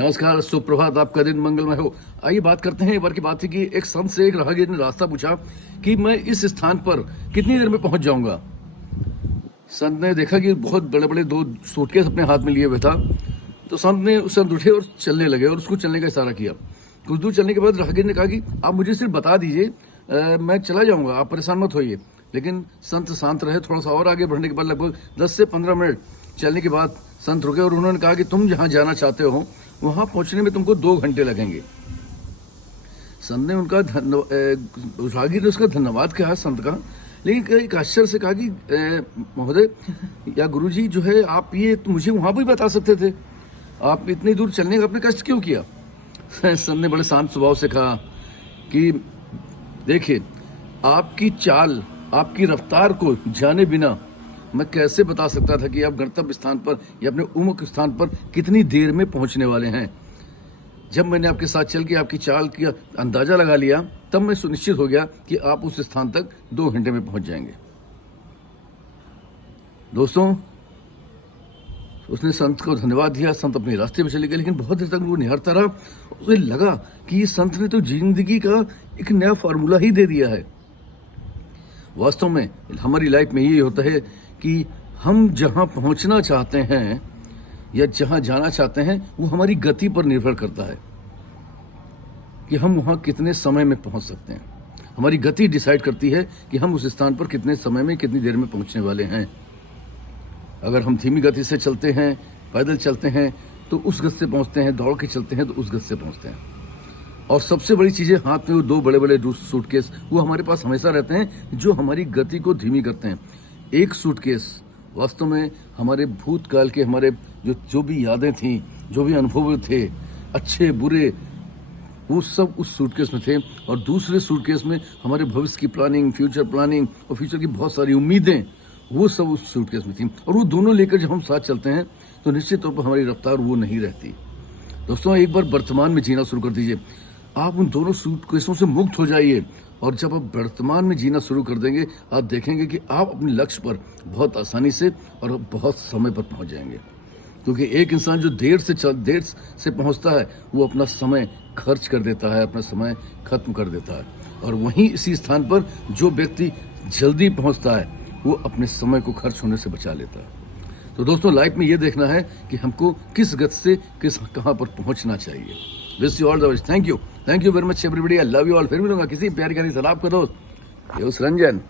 नमस्कार, सुप्रभात, आपका दिन मंगलमय हो। आइए बात करते हैं। एक बार की बात थी कि एक संत से एक राहगीर ने रास्ता पूछा कि मैं इस स्थान पर कितनी देर में पहुंच जाऊंगा। संत ने देखा कि बहुत बड़े बड़े दो सूटकेस अपने हाथ में लिए हुए था, तो संत उठे और चलने लगे और उसको चलने का इशारा किया। कुछ दूर चलने के बाद राहगीर ने कहा कि आप मुझे सिर्फ बता दीजिए, मैं चला जाऊंगा, आप परेशान मत होइए। लेकिन संत शांत रहे। थोड़ा सा और आगे बढ़ने के बाद लगभग 10 से 15 मिनट चलने के बाद संत रुके और उन्होंने कहा कि तुम जहां जाना चाहते हो वहां पहुंचने में तुमको 2 घंटे लगेंगे। संत ने उनका राहगीर ने उसका धन्यवाद कहा संत का, लेकिन एक आश्चर्य से कहा कि महोदय या गुरुजी जो है, आप ये तो मुझे वहां भी बता सकते थे, आप इतनी दूर चलने का आपने कष्ट क्यों किया। संत ने बड़े शांत स्वभाव से कहा कि देखिए, आपकी चाल, आपकी रफ्तार को जाने बिना मैं कैसे बता सकता था कि आप गंतव्य स्थान पर या अपने उम्मुख स्थान पर कितनी देर में पहुंचने वाले हैं। जब मैंने आपके साथ चल के आपकी चाल की अंदाजा लगा लिया, तब मैं सुनिश्चित हो गया कि आप उस स्थान तक 2 घंटे में पहुंच जाएंगे। दोस्तों, उसने संत को धन्यवाद दिया। संत अपने रास्ते में चले गए, लेकिन बहुत देर तक वो निहारता रहा। उसे लगा कि इस संत ने तो जिंदगी का एक नया फार्मूला ही दे दिया है। वास्तव में हमारी लाइफ में ये होता है कि हम जहां पहुंचना चाहते हैं या जहां जाना चाहते हैं, वो हमारी गति पर निर्भर करता है कि हम वहां कितने समय में पहुंच सकते हैं। हमारी गति डिसाइड करती है कि हम उस स्थान पर कितने समय में, कितनी देर में पहुंचने वाले हैं। अगर हम धीमी गति से चलते हैं, पैदल चलते हैं, तो उस गति से पहुंचते हैं। दौड़ के चलते हैं तो उस गति से पहुंचते हैं। और सबसे बड़ी चीजें, हाथ में वो 2 बड़े बड़े सूटकेस वो हमारे पास हमेशा रहते हैं, जो हमारी गति को धीमी करते हैं। एक सूटकेस वास्तव में हमारे भूतकाल के, हमारे जो भी यादें थी, जो भी अनुभव थे, अच्छे बुरे, वो सब उस सूटकेस में थे। और दूसरे सूटकेस में हमारे भविष्य की प्लानिंग, फ्यूचर प्लानिंग और फ्यूचर की बहुत सारी उम्मीदें, वो सब उस सूटकेस में थी। और वो दोनों लेकर जब हम साथ चलते हैं तो निश्चित तौर पर हमारी रफ्तार वो नहीं रहती। दोस्तों, एक बार वर्तमान में जीना शुरू कर दीजिए। आप उन दोनों सूटकेसों से मुक्त हो जाइए, और जब आप वर्तमान में जीना शुरू कर देंगे, आप देखेंगे कि आप अपने लक्ष्य पर बहुत आसानी से और बहुत समय पर पहुंच जाएंगे। क्योंकि एक इंसान जो देर से पहुंचता है, वो अपना समय खर्च कर देता है, अपना समय खत्म कर देता है। और वहीं इसी स्थान पर जो व्यक्ति जल्दी पहुंचता है, वो अपने समय को खर्च होने से बचा लेता है। तो दोस्तों, लाइफ में ये देखना है कि हमको किस गति से कहाँ पर पहुंचना चाहिए। Wish you all the best. Thank you very much everybody. I love you all. फिर मिलूंगा किसी प्यार का सलाब का दोस्त, रंजन।